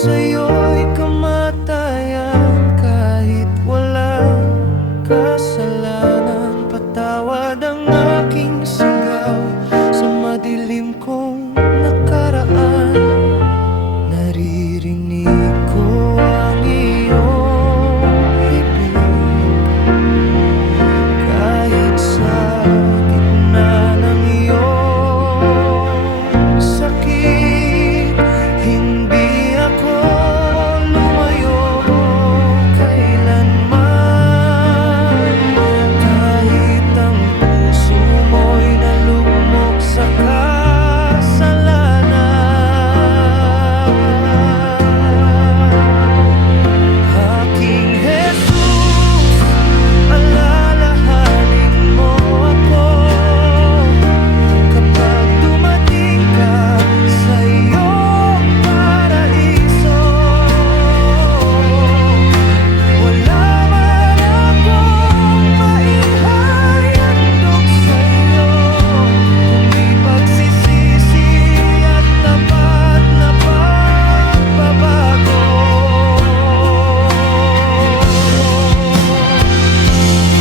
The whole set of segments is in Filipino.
sa'yo'y kamatayan. Kahit walang kasalanan, patawad ang aking sigaw sa madilim kong nakaraan. Naririnig ko ang iyong hibig kahit sa gitna ng iyong sakit. Hindi ako lumayo kailanman, kahit ang puso mo'y nalugmok sa aking Jesus, alalahanin mo ako kapag dumating ka sa iyong paraiso. Wala man akong maihahandog sa'yo, kundi pagsisisi at tapat na pagbabago.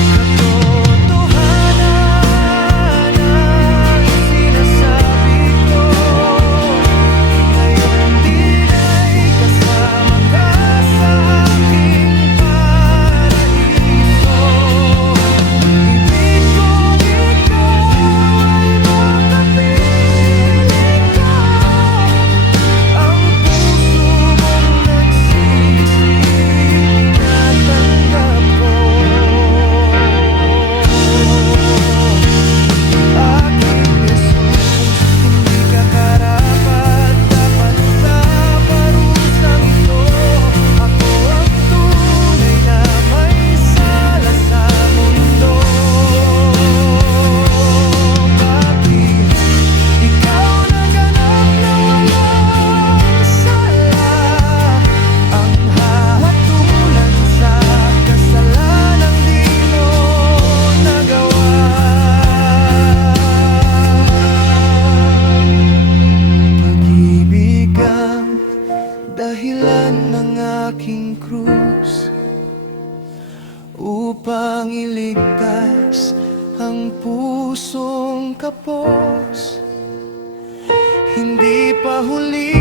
Katotohanan ang sinasabi ko, ngayon din ay kasama ka sa aking paraiso. Ibig kong ikaw ay makapiling ko, ang puso mong nagsisi, tinatanggap ko. Aking Jesus, hindi ka karapat dapat sa parusang ito. Ako ang tunay na may sala sa mundo. Bakit ikaw naganap na walang sala, ang hahatulan sa kasalanang di mo nagawa? Pag-ibig ang dahilan ng aking krus, upang iligtas ang pusong kapos. Hindi pa huli